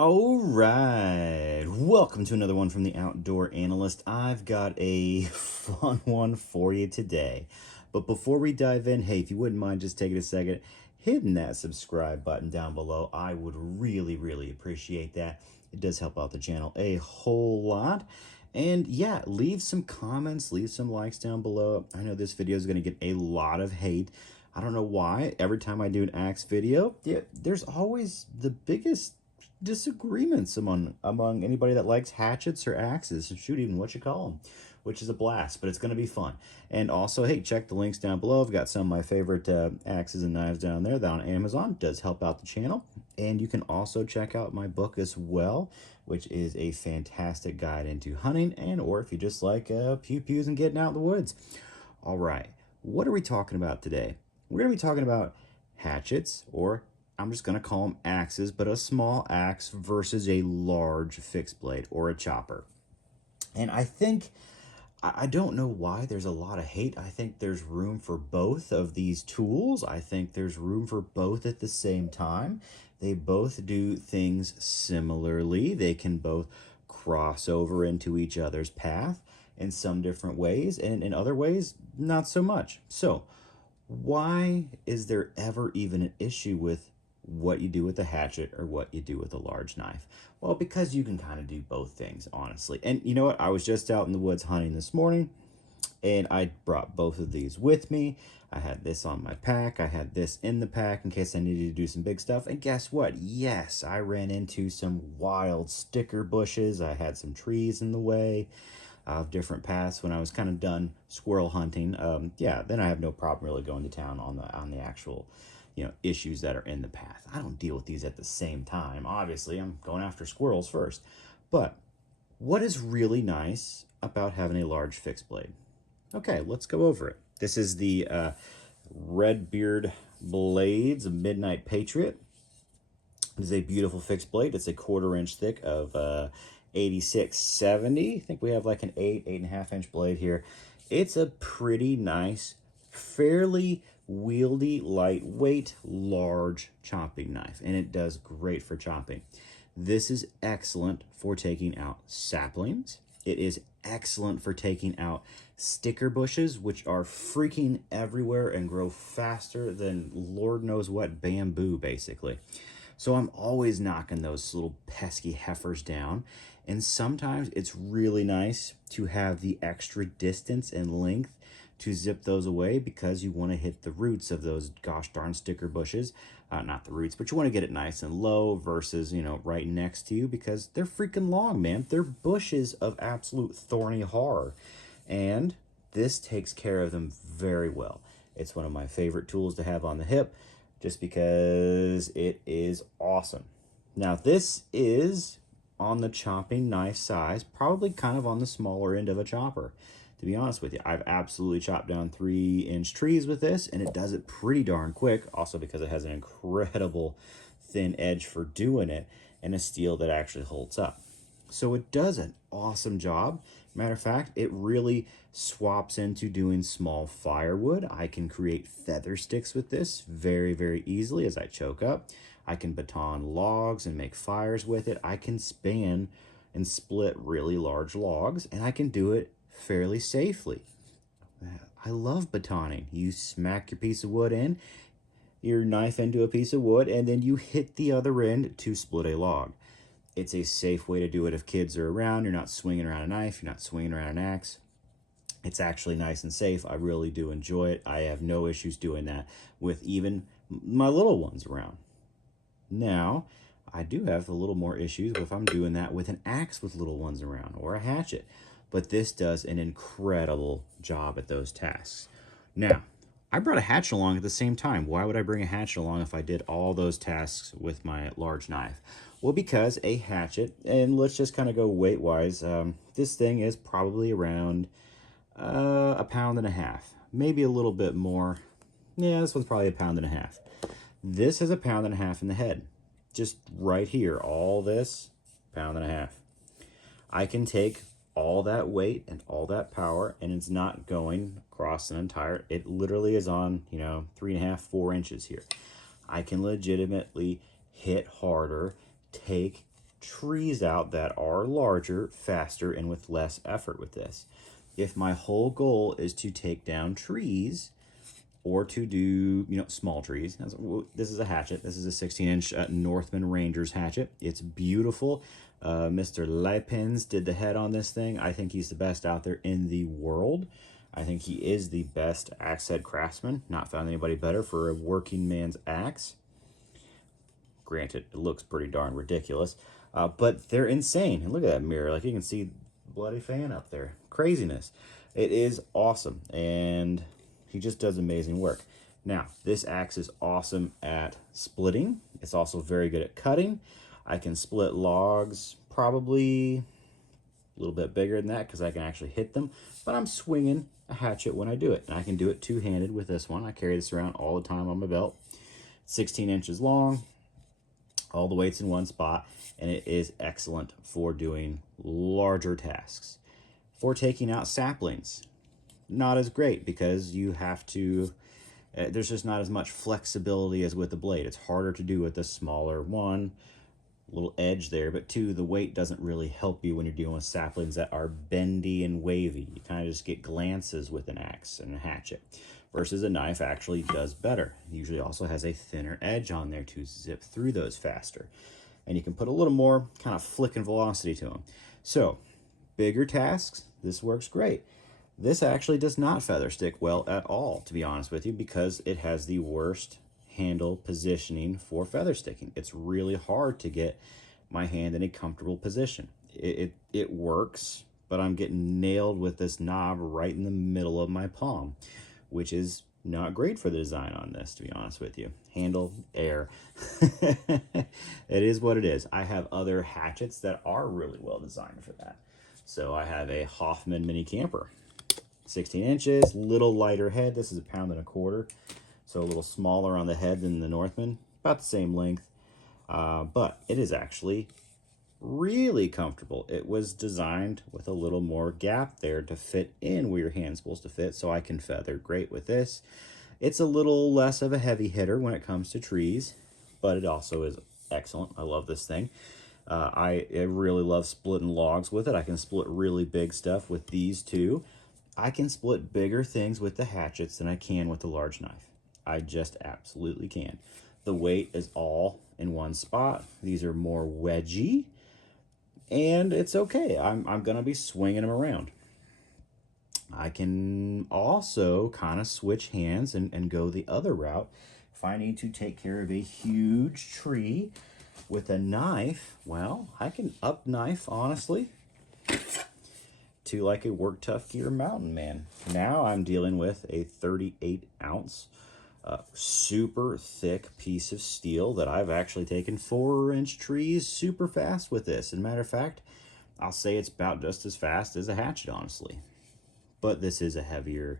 All right, welcome to another one from the Outdoor Analyst. I've got a fun one for you today. But before we dive in, hey, if you wouldn't mind just taking a second, hitting that subscribe button down below, I would really appreciate that. It does help out the channel a whole lot. And yeah, leave some comments, leave some likes down below. I know this video is going to get a lot of hate. I don't know why. Every time I do an axe video, there's always the biggest disagreements among anybody that likes hatchets or axes, shoot, even what you call them, which is a blast, but it's going to be fun. And also, hey, check the links down below. I've got some of my favorite axes and knives down there that on Amazon does help out the channel. And you can also check out my book as well, which is a fantastic guide into hunting, and or if you just like pew-pews and getting out in the woods. All right, what are we talking about today? We're going to be talking about hatchets, or I'm just going to call them axes, but a small axe versus a large fixed blade or a chopper. And I don't know why there's a lot of hate. I think there's room for both of these tools. I think there's room for both at the same time. They both do things similarly. They can both cross over into each other's path in some different ways, and in other ways, not so much. So why is there ever even an issue with what you do with a hatchet or what you do with a large knife? Well, because you can kind of do both things, honestly. And you know what? I was just out in the woods hunting this morning, and I brought both of these with me. I had this on my pack. I had this in the pack in case I needed to do some big stuff. And guess what? Yes, I ran into some wild sticker bushes. I had some trees in the way of different paths when I was kind of done squirrel hunting. Yeah, then I have no problem really going to town on the actual issues that are in the path. I don't deal with these at the same time. Obviously, I'm going after squirrels first. But what is really nice about having a large fixed blade? Okay, let's go over it. This is the Redbeard Blades Midnight Patriot. It is a beautiful fixed blade. It's a 1/4 inch thick of 86/70. I think we have like an 8.5 inch blade here. It's a pretty nice, fairly wieldy, lightweight, large chopping knife, and it does great for chopping. This is excellent for taking out saplings. It is excellent for taking out sticker bushes, which are freaking everywhere and grow faster than Lord knows what bamboo, basically. So I'm always knocking those little pesky heifers down. And sometimes it's really nice to have the extra distance and length to zip those away, because you want to hit the roots of those gosh darn sticker bushes. Not the roots, but you want to get it nice and low versus, right next to you, because they're freaking long, man. They're bushes of absolute thorny horror. And this takes care of them very well. It's one of my favorite tools to have on the hip, just because it is awesome. Now, this is on the chopping knife size, probably kind of on the smaller end of a chopper. To be honest with you, I've absolutely chopped down 3-inch trees with this, and it does it pretty darn quick. Also because it has an incredible thin edge for doing it, and a steel that actually holds up. So it does an awesome job. Matter of fact, it really swaps into doing small firewood. I can create feather sticks with this very easily as I choke up. I can baton logs and make fires with it. I can span and split really large logs, and I can do it fairly safely. I love batoning. You smack your piece of wood in, your knife into a piece of wood, and then you hit the other end to split a log. It's a safe way to do it if kids are around. You're not swinging around a knife. You're not swinging around an axe. It's actually nice and safe. I really do enjoy it. I have no issues doing that with even my little ones around. Now, I do have a little more issues if I'm doing that with an axe with little ones around, or a hatchet. But this does an incredible job at those tasks. Now, I brought a hatchet along at the same time. Why would I bring a hatchet along if I did all those tasks with my large knife? Well, because a hatchet, and let's just kind of go weight-wise, this thing is probably around 1.5 pounds, maybe a little bit more. Yeah, this one's probably 1.5 pounds. This is 1.5 pounds in the head. Just right here, all this, 1.5 pounds. I can take all that weight and all that power, and it's not going across an entire, it literally is on, 3.5, 4 inches here. I can legitimately hit harder, take trees out that are larger, faster, and with less effort with this. If my whole goal is to take down trees or to do, small trees, this is a hatchet. This is a 16-inch Northman Rangers hatchet. It's beautiful. Mr. Lipens did the head on this thing. I think he's the best out there in the world. I think he is the best axe head craftsman. Not found anybody better for a working man's axe. Granted, it looks pretty darn ridiculous, but they're insane. And look at that mirror. Like, you can see bloody fan up there. Craziness. It is awesome, and he just does amazing work. Now, this axe is awesome at splitting. It's also very good at cutting. I can split logs probably a little bit bigger than that because I can actually hit them, but I'm swinging a hatchet when I do it, and I can do it two-handed with this one. I carry this around all the time on my belt. 16 inches long, all the weights in one spot, and it is excellent for doing larger tasks. For taking out saplings, not as great because you have to, there's just not as much flexibility as with the blade. It's harder to do with the smaller one, little edge there, but two, the weight doesn't really help you when you're dealing with saplings that are bendy and wavy. You kind of just get glances with an axe and a hatchet, versus a knife actually does better. It usually also has a thinner edge on there to zip through those faster, and you can put a little more kind of flick and velocity to them. So bigger tasks, this works great. This actually does not feather stick well at all, to be honest with you, because it has the worst handle positioning for feather sticking. It's really hard to get my hand in a comfortable position. It works, but I'm getting nailed with this knob right in the middle of my palm, which is not great for the design on this, to be honest with you. Handle, air. It is what it is. I have other hatchets that are really well designed for that. So I have a Hoffman mini camper, 16 inches, little lighter head. This is 1.25 pounds, so a little smaller on the head than the Northman, about the same length, but it is actually really comfortable. It was designed with a little more gap there to fit in where your hand's supposed to fit, so I can feather great with this. It's a little less of a heavy hitter when it comes to trees, but it also is excellent. I love this thing. I really love splitting logs with it. I can split really big stuff with these two. I can split bigger things with the hatchets than I can with the large knife. I just absolutely can. The weight is all in one spot. These are more wedgy, and it's okay. I'm going to be swinging them around. I can also kind of switch hands and go the other route. If I need to take care of a huge tree with a knife, well, I can up knife, honestly, to like a Work Tough Gear mountain man. Now I'm dealing with a 38-ounce super thick piece of steel that I've actually taken 4-inch trees super fast with this. As a matter of fact, I'll say it's about just as fast as a hatchet, honestly. But this is a heavier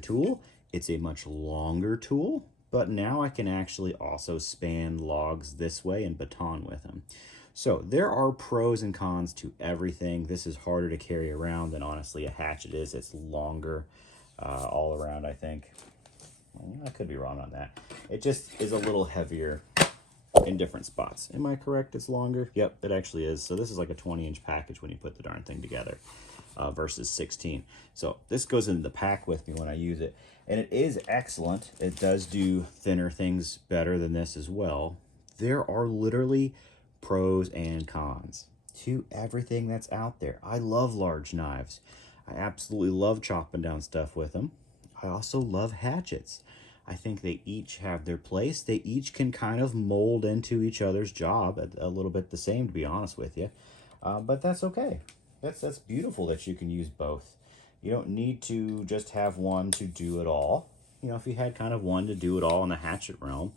tool. It's a much longer tool, but now I can actually also span logs this way and baton with them. So there are pros and cons to everything. This is harder to carry around than honestly a hatchet is. It's longer all around, I think. I could be wrong on that. It just is a little heavier in different spots. Am I correct? It's longer? Yep, it actually is. So this is like a 20-inch package when you put the darn thing together versus 16. So this goes into the pack with me when I use it. And it is excellent. It does do thinner things better than this as well. There are literally pros and cons to everything that's out there. I love large knives. I absolutely love chopping down stuff with them. I also love hatchets. I think they each have their place. They each can kind of mold into each other's job a little bit the same, to be honest with you. But that's okay. That's beautiful that you can use both. You don't need to just have one to do it all. You know, if you had kind of one to do it all in the hatchet realm,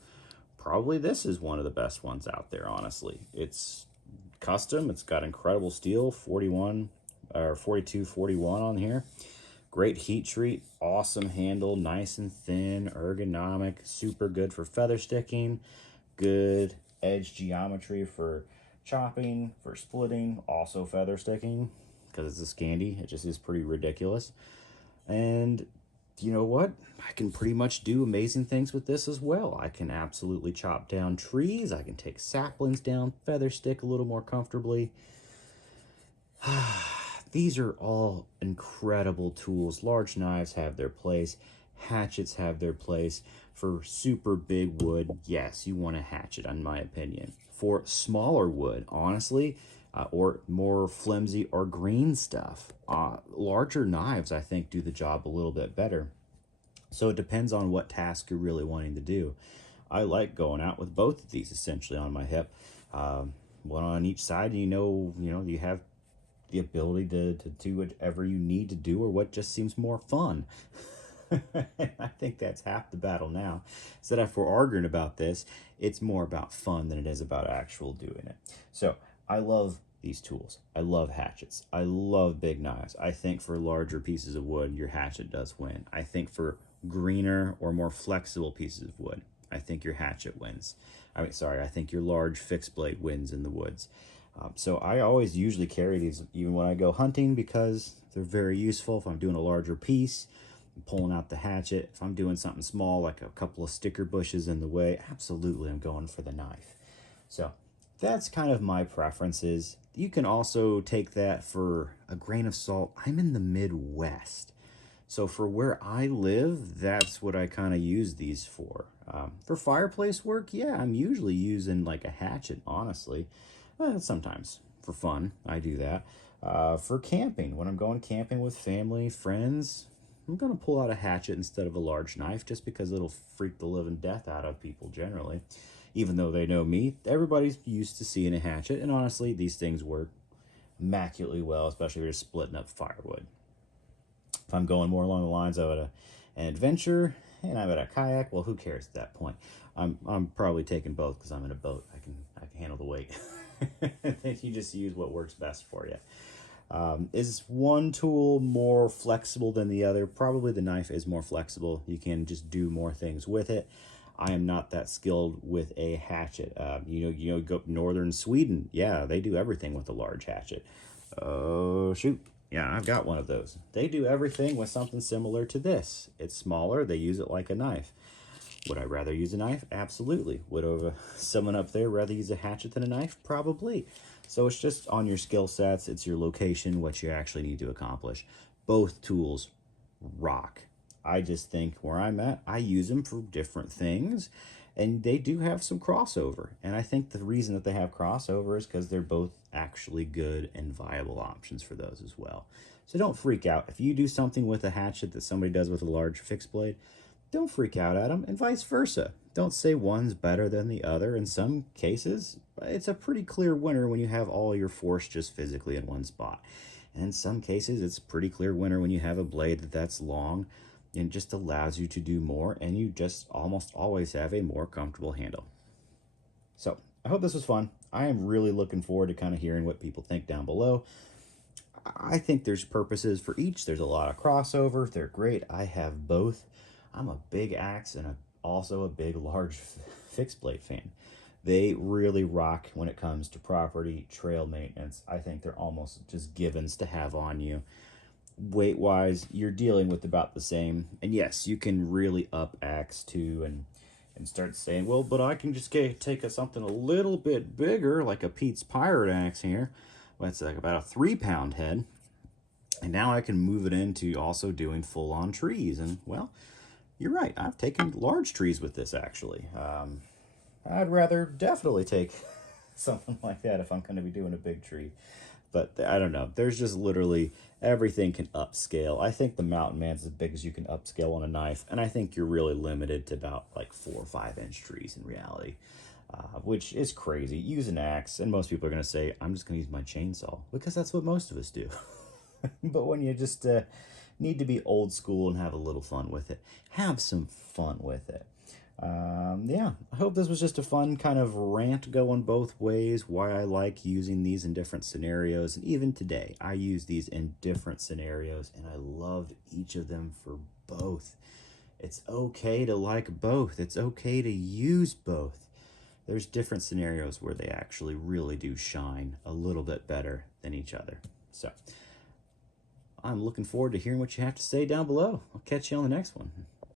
probably this is one of the best ones out there, honestly. It's custom. It's got incredible steel, 41 or 42, 41 on here. Great heat treat, awesome handle, nice and thin, ergonomic, super good for feather sticking, good edge geometry for chopping, for splitting, also feather sticking, because it's a Scandi. It just is pretty ridiculous. And you know what? I can pretty much do amazing things with this as well. I can absolutely chop down trees. I can take saplings down, feather stick a little more comfortably. These are all incredible tools. Large knives have their place. Hatchets have their place. For super big wood, yes, you want a hatchet, in my opinion. For smaller wood, honestly, or more flimsy or green stuff, larger knives, I think, do the job a little bit better. So it depends on what task you're really wanting to do. I like going out with both of these essentially on my hip, one on each side. You have the ability to do whatever you need to do or what just seems more fun. I think that's half the battle now. So that if we're arguing about this, it's more about fun than it is about actual doing it. So I love these tools. I love hatchets. I love big knives. I think for larger pieces of wood, your hatchet does win. I think for greener or more flexible pieces of wood, I think your hatchet wins. I think your large fixed blade wins in the woods. So I always usually carry these even when I go hunting because they're very useful. If I'm doing a larger piece, I'm pulling out the hatchet. If I'm doing something small like a couple of sticker bushes in the way, absolutely I'm going for the knife. So that's kind of my preferences. You can also take that for a grain of salt. I'm in the Midwest. So for where I live, that's what I kind of use these for. For fireplace work, yeah, I'm usually using like a hatchet, honestly. Sometimes for fun, I do that. For camping, when I'm going camping with family, friends, I'm going to pull out a hatchet instead of a large knife just because it'll freak the living death out of people generally. Even though they know me, everybody's used to seeing a hatchet, and honestly, these things work immaculately well, especially if you're splitting up firewood. If I'm going more along the lines of an adventure and I'm at a kayak, well, who cares at that point? I'm probably taking both because I'm in a boat. I can handle the weight. You just use what works best for you. Is one tool more flexible than the other? Probably the knife is more flexible. You can just do more things with it. I am not that skilled with a hatchet. Go northern Sweden. Yeah, they do everything with a large hatchet. Oh, shoot. Yeah, I've got one of those. They do everything with something similar to this. It's smaller. They use it like a knife. Would I rather use a knife? Absolutely. Would someone up there rather use a hatchet than a knife? Probably. So it's just on your skill sets. It's your location, what you actually need to accomplish. Both tools rock. I just think where I'm at, I use them for different things, and they do have some crossover. And I think the reason that they have crossover is because they're both actually good and viable options for those as well. So don't freak out. If you do something with a hatchet that somebody does with a large fixed blade, don't freak out at them, and vice versa. Don't say one's better than the other. In some cases, it's a pretty clear winner when you have all your force just physically in one spot. And in some cases, it's a pretty clear winner when you have a blade that's long and just allows you to do more, and you just almost always have a more comfortable handle. So I hope this was fun. I am really looking forward to kind of hearing what people think down below. I think there's purposes for each. There's a lot of crossover. They're great. I have both. I'm a big axe and also a big large fixed blade fan. They really rock when it comes to property trail maintenance. I think they're almost just givens to have on you. Weight wise, you're dealing with about the same. And yes, you can really up axe too and start saying, well, but I can just take something a little bit bigger, like a Pete's Pirate axe here. Well, that's like about a 3-pound head. And now I can move it into also doing full-on trees. And well, you're right. I've taken large trees with this, actually. I'd rather definitely take something like that if I'm going to be doing a big tree. But I don't know. There's just literally everything can upscale. I think the Mountain Man's as big as you can upscale on a knife. And I think you're really limited to about like 4 or 5 inch trees in reality, which is crazy. Use an axe. And most people are going to say, I'm just going to use my chainsaw, because that's what most of us do. But when you just need to be old school and have a little fun with it, have some fun with it. Yeah, I hope this was just a fun kind of rant going both ways, why I like using these in different scenarios. And even today, I use these in different scenarios, and I loved each of them for both. It's okay to like both. It's okay to use both. There's different scenarios where they actually really do shine a little bit better than each other. So I'm looking forward to hearing what you have to say down below. I'll catch you on the next one.